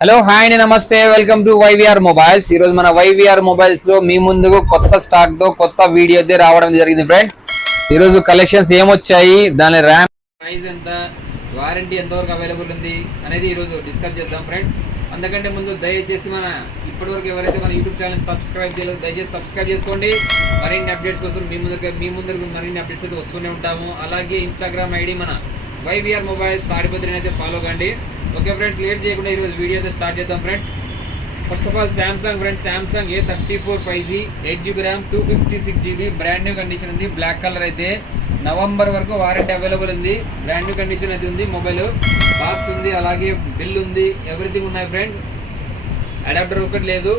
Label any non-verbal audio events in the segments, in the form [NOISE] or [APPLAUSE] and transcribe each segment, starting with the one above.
Hello hi అండి నమస్తే. Welcome to YVR mobiles ఈ రోజు మన వైవిఆర్ మొబైల్స్లో మీ ముందుకు కొత్త స్టాక్తో కొత్త వీడియో రావడం జరిగింది ఫ్రెండ్స్ ఈ రోజు కలెక్షన్స్ ఏమొచ్చాయి? దాని ర్యామ్ ప్రైస్ ఎంత? వారంటీ ఎంతవరకు అవైలబుల్ ఉంది? అనేది ఈ రోజు డిస్కస్ చేద్దాం ఫ్రెండ్స్ అందుకంటే ముందు దయచేసి మన ఇప్పటివరకు ఎవరైతే మన యూట్యూబ్ ఛానల్ సబ్స్క్రైబ్ చేయలేదు దయచేసి సబ్స్క్రైబ్ చేసుకోండి. మరిన్ని అప్డేట్స్ కోసం మీ ముందు మీ ముందరకు మరిన్ని అప్డేట్స్ అయితే వస్తూనే ఉంటాము. అలాగే ఇన్స్టాగ్రామ్ ఐడి మన వైవిఆర్ మొబైల్స్ తాడిపత్రిని అయితే ఫాలో కండి. ఓకే ఫ్రెండ్స్ లేట్ చేయకుండా ఈరోజు వీడియో అయితే స్టార్ట్ చేద్దాం friends first of all Samsung friends Samsung A thirty four five G eight GB RAM two fifty six GB brand new condition ఉంది black colour అయితే. November వరకు warranty available ఉంది brand new condition అయితే ఉంది mobile box ఉంది అలాగే bill ఉంది everything ఉన్నాయి ఫ్రెండ్స్ అడాప్టర్ ఒకటి లేదు.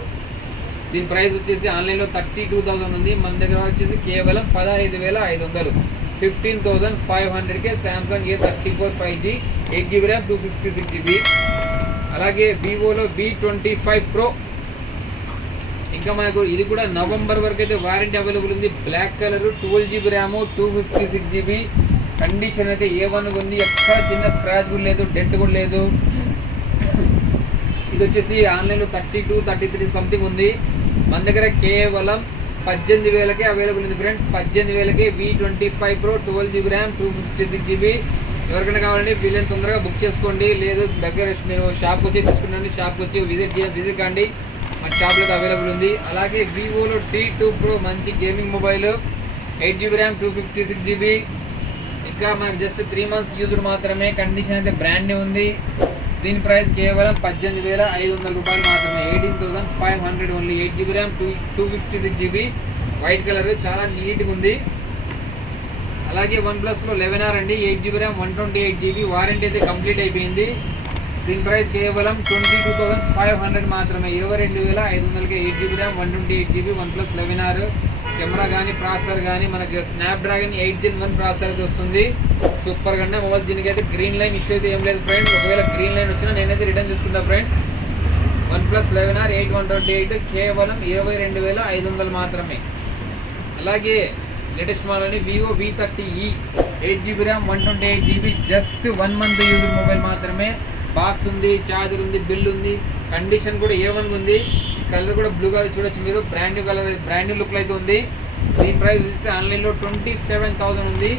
దీని ప్రైస్ వచ్చేసి ఆన్లైన్లో థర్టీ టూ థౌసండ్ ఉంది మన దగ్గర వచ్చేసి కేవలం పదహైదు వేల ఐదు వందలు. Fifteen thousand five హండ్రెడ్కే Samsung A thirty four five G eight GB RAM two fifty six GB. అలాగే వివోలో వి ట్వంటీ ఫైవ్ ప్రో ఇంకా మనకు ఇది కూడా నవంబర్ వరకు అయితే వారంటీ అవైలబుల్ ఉంది. Black colour twelve GB RAM two fifty six GB. Condition అయితే ఏ వన్ ఉంది. ఎక్కడ చిన్న స్క్రాచ్ కూడా లేదు డెంట్ కూడా లేదు. [COUGHS] ఇది వచ్చేసి ఆన్లైన్లో thirty two thirty three something ఉంది. మన దగ్గర కేవలం పద్దెనిమిది వేలకే అవైలబుల్ ఉంది ఫ్రెండ్ పద్దెనిమిది వేలకే V twenty five pro twelve GB RAM two fifty six GB ఎవరికైనా కావాలండి వీళ్ళని తొందరగా బుక్ చేసుకోండి. లేదు దగ్గర మీరు షాప్కి వచ్చి తీసుకున్నాను. షాప్కి వచ్చి విజిట్ విజిట్ కాండి. మన షాప్లో అవైలబుల్ ఉంది. అలాగే వివోలో టీ టూ ప్రో మంచి gaming mobile eight GB RAM two fifty six GB ఇంకా మనకి జస్ట్ త్రీ మంత్స్ యూజర్ మాత్రమే. కండిషన్ అయితే బ్రాండ్ ఉంది. దీని ప్రైస్ కేవలం పద్దెనిమిది వేల ఐదు వందల రూపాయలు మాత్రమే. Eighteen thousand five hundred only eight GB RAM two two fifty six GB white colour చాలా నీట్గా ఉంది. అలాగే వన్ ప్లస్లో లెవెన్ ఆర్ అండి. Eight GB RAM one twenty eight GB warranty అయితే కంప్లీట్ అయిపోయింది. దీని ప్రైస్ కేవలం twenty two thousand five hundred మాత్రమే. ఇరవై రెండు వేల ఐదు వందలకి eight GB RAM one twenty eight GB OnePlus eleven R camera కానీ ప్రాసెసర్ కానీ మనకి Snapdragon eight gen one processor అయితే వస్తుంది. సూపర్గా మొబైల్ దీనికి అయితే గ్రీన్ లైన్ ఇష్యూ అయితే ఏం లేదు ఫ్రెండ్స్. ఒకవేళ గ్రీన్ లైన్ వచ్చినా నేనైతే రిటర్న్ తీసుకుంటా friends. OnePlus eleven R eight one twenty eight కేవలం ఇరవై రెండు వేల ఐదు వందలు మాత్రమే. అలాగే లేటెస్ట్ మోడల్ అని Vivo V thirty E eight GB RAM one twenty eight GB just one month use mobile మాత్రమే. బాక్స్ ఉంది ఛార్జర్ ఉంది బిల్ ఉంది. కండిషన్ కూడా ఏ ఉంది. కలర్ కూడా బ్లూ కలర్ చూడొచ్చు మీరు. Brand new colour brand new లుక్లో అయితే ఉంది. దీని ప్రైస్ వచ్చేసి ఆన్లైన్లో ట్వంటీ సెవెన్ థౌసండ్ ఉంది.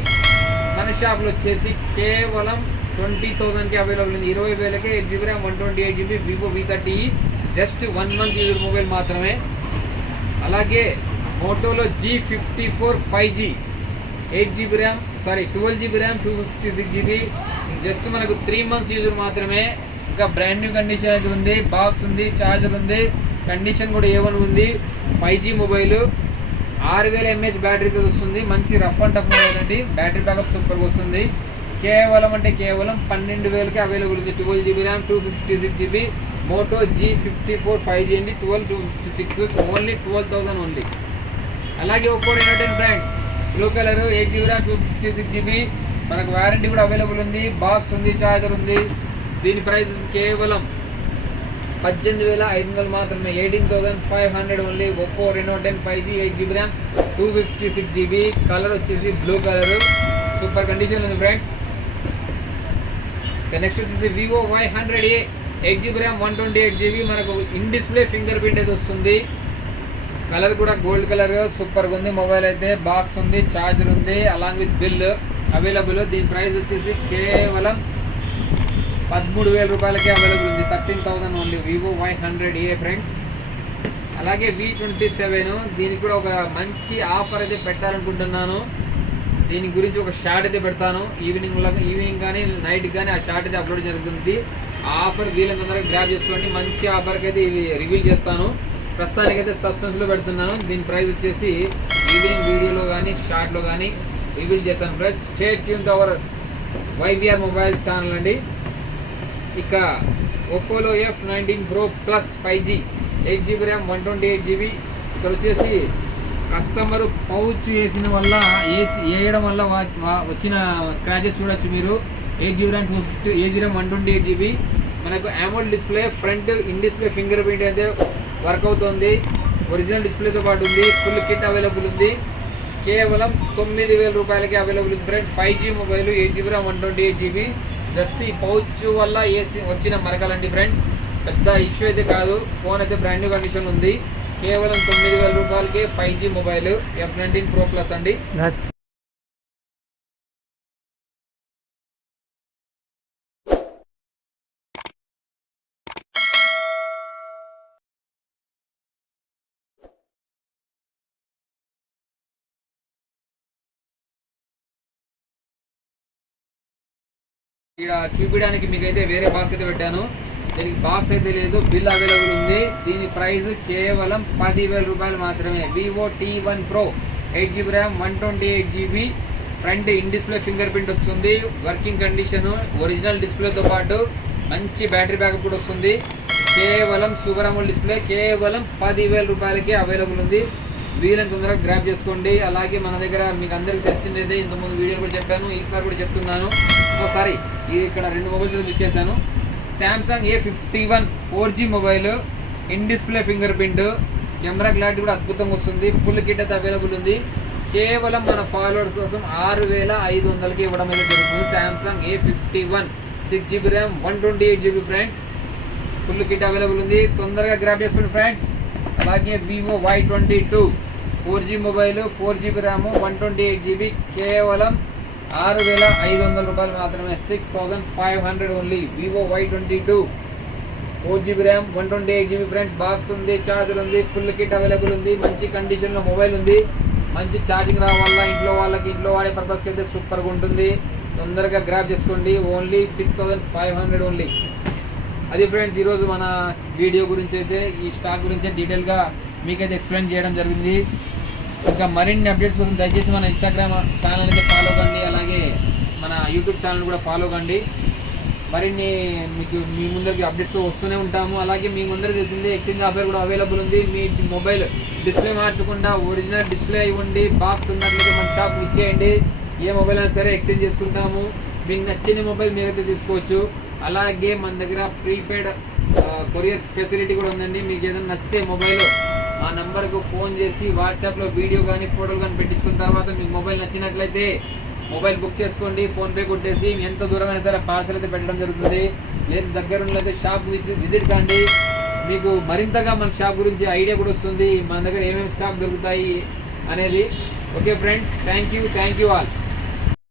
మన షాప్లో వచ్చేసి కేవలం ట్వంటీ థౌసండ్కి అవైలబుల్ ఉంది. ఇరవై వేలకే eight GB RAM one twenty eight GB Vivo V thirty just one month user mobile మాత్రమే. అలాగే మోటోలో G fifty four five G eight GB RAM sorry twelve GB RAM two fifty six GB just మనకు three months user మాత్రమే. ఇంకా brand new condition అయితే ఉంది box ఉంది charger ఉంది condition కూడా ఏమని ఉంది. ఫైవ్ జీ మొబైల్ ఆరు వేల ఎంహెచ్ బ్యాటరీతో వస్తుంది. మంచి rough and. Tough mobile battery backup సూపర్గా వస్తుంది. కేవలం అంటే కేవలం పన్నెండు వేలకి అవైలబుల్ ఉంది. Twelve GB RAM two fifty six GB Moto G fifty four five G అండి. Twelve two fifty six only twelve thousand only అలాగే ఒక్కో రెండు ten friends blue colour eight GB RAM two fifty six GB మనకు warranty కూడా available ఉంది. Box ఉంది charger ఉంది. దీని ప్రైస్ కేవలం పద్దెనిమిది వేల ఐదు వందలు మాత్రమే. Eighteen thousand five hundred only Oppo Reno ten five G eight GB RAM two fifty six GB colour వచ్చేసి బ్లూ కలర్ సూపర్ కండిషన్ ఉంది ఫ్రెండ్స్ నెక్స్ట్ వచ్చేసి Vivo Y hundred A eight GB RAM one twenty eight GB మనకు in display finger print అయితే వస్తుంది. Colour కూడా gold colour సూపర్గా ఉంది. Mobile అయితే బాక్స్ ఉంది ఛార్జర్ ఉంది అలాంగ్ విత్ బిల్ అవైలబుల్ దీని ప్రైస్ వచ్చేసి కేవలం పదమూడు వేల రూపాయలకే అవైలబుల్ ఉంది. Thirteen thousand only. Vivo Y hundred A friends. అలాగే వి ట్వంటీ సెవెన్ దీనికి కూడా ఒక మంచి ఆఫర్ అయితే పెట్టాలనుకుంటున్నాను. దీని గురించి ఒక షార్ట్ అయితే పెడతాను. ఈవినింగ్ ఈవినింగ్ కానీ నైట్ కానీ ఆ షార్ట్ అయితే అప్లోడ్ జరుగుతుంది. ఆ ఆఫర్ వీళ్ళని తొందరగా గ్రాప్ చేసుకోండి. మంచి ఆఫర్కి అయితే ఇది రివీల్ చేస్తాను. ప్రస్తుతానికి అయితే సస్పెన్స్లో పెడుతున్నాను. దీని ప్రైస్ వచ్చేసి ఈవినింగ్ వీడియోలో కానీ షార్ట్లో కానీ రివీల్ చేస్తాను friends stay tuned to our YVR mobiles channel అండి. ఇక ఒప్పోలో F nineteen pro plus five G eight GB RAM one twenty eight GB ఇక్కడ వచ్చేసి కస్టమర్ పౌచ్ వేసిన వల్ల వేసి వేయడం వల్ల వచ్చిన స్క్రాచెస్ చూడొచ్చు మీరు. Eight GB RAM two fifty eight GB RAM one twenty eight GB మనకు amount display front in display fingerprint అయితే వర్క్ అవుతుంది. ఒరిజినల్ డిస్ప్లేతో పాటు ఉంది ఫుల్ కిట్ అవైలబుల్ ఉంది. కేవలం తొమ్మిది వేల రూపాయలకి అవైలబుల్ ఉంది friend five G mobile eight GB RAM one twenty eight GB just ఈ పౌచ్ వల్ల ఏసీ వచ్చిన మరకలండి ఫ్రెండ్స్. పెద్ద ఇష్యూ అయితే కాదు. ఫోన్ అయితే బ్రాండ్ న్యూ కండిషన్ ఉంది. కేవలం తొమ్మిది వేల రూపాయలకి five G mobile F nineteen pro plus అండి. ఇక్కడ చూపించడానికి మీకైతే వేరే బాక్స్ అయితే పెట్టాను. దీనికి బాక్స్ అయితే లేదు బిల్ అవైలబుల్ ఉంది. దీని ప్రైస్ కేవలం పదివేల రూపాయలు మాత్రమే. Vivo T one pro eight GB RAM one twenty eight GB front in display fingerprint వస్తుంది వర్కింగ్ కండిషను ఒరిజినల్ డిస్ప్లేతో పాటు మంచి బ్యాటరీ బ్యాకప్ కూడా వస్తుంది. కేవలం సూపర్ అమౌల్ డిస్ప్లే కేవలం పదివేల రూపాయలకి అవైలబుల్ ఉంది. వీలైన తొందరగా గ్రాప్ చేసుకోండి. అలాగే మన దగ్గర మీకు అందరికీ తెలిసిందేదే ఇంతకుముందు వీడియో కూడా చెప్పాను ఈసారి కూడా చెప్తున్నాను. సారీ ఇక్కడ రెండు మొబైల్స్ మిస్ చేశాను. Samsung A fifty one four G mobile in display fingerprint camera clarity కూడా అద్భుతంగా వస్తుంది. ఫుల్ కిట్ అయితే అవైలబుల్ ఉంది. కేవలం మన ఫాలోవర్స్ కోసం ఆరు వేల ఐదు వందలకి ఇవ్వడం అయితే జరుగుతుంది. Samsung A fifty one six GB RAM one twenty eight GB friends full kit available ఉంది. తొందరగా గ్రాప్ చేసుకోండి ఫ్రెండ్స్ అలాగే Vivo Y twenty two four G mobile four GB RAM one twenty eight GB కేవలం ఆరు వేల ఐదు వందల రూపాయలు మాత్రమే. Six thousand five hundred only. Vivo Y twenty two. Four GB RAM one twenty eight GB friends box ఉంది charger ఉంది full kit available ఉంది మంచి కండిషన్లో మొబైల్ ఉంది. మంచి ఛార్జింగ్ రావాల ఇంట్లో వాళ్ళకి ఇంట్లో వాడే పర్పస్కి అయితే సూపర్గా ఉంటుంది. తొందరగా గ్రాప్ చేసుకోండి. Only six thousand five hundred only. అది ఫ్రెండ్స్ ఈరోజు మన వీడియో గురించి అయితే ఈ స్టాక్ గురించి డీటెయిల్గా మీకైతే ఎక్స్ప్లెయిన్ చేయడం జరిగింది. ఇంకా మరిన్ని అప్డేట్స్ కోసం దయచేసి మన ఇన్స్టాగ్రామ్ ఛానల్ అయితే ఫాలో కండి అలాగే మన యూట్యూబ్ ఛానల్ కూడా ఫాలో కండి. మరిన్ని మీకు మీ ముందరికి అప్డేట్స్ వస్తూనే ఉంటాము. అలాగే మీ ముందర తెలిసిందే ఎక్స్చేంజ్ ఆఫర్ కూడా అవైలబుల్ ఉంది. మీ మొబైల్ డిస్ప్లే మార్చకుండా ఒరిజినల్ డిస్ప్లే ఇవ్వండి బాక్స్ ఉన్నట్లయితే మన షాప్ ఇచ్చేయండి. ఏ మొబైల్ అయినా సరే ఎక్స్చేంజ్ చేసుకుంటాము. మీకు నచ్చిన మొబైల్ మీరైతే తీసుకోవచ్చు. అలాగే మన దగ్గర ప్రీపెయిడ్ కొరియర్ ఫెసిలిటీ కూడా ఉందండి. మీకు ఏదైనా నచ్చితే మొబైల్ మా నంబర్కు ఫోన్ చేసి వాట్సాప్లో వీడియో కానీ ఫోటోలు కానీ పెట్టించుకున్న తర్వాత మీకు మొబైల్ నచ్చినట్లయితే మొబైల్ బుక్ చేసుకోండి ఫోన్పే కొట్టేసి ఎంత దూరమైనా సరే పార్సల్ అయితే పెట్టడం జరుగుతుంది. లేదు దగ్గర ఉన్నట్లయితే షాప్ విజిట్ విజిట్ మీకు మరింతగా మన షాప్ గురించి ఐడియా కూడా వస్తుంది. మన దగ్గర ఏమేమి స్టాక్ దొరుకుతాయి అనేది. Okay friends thank you thank you all.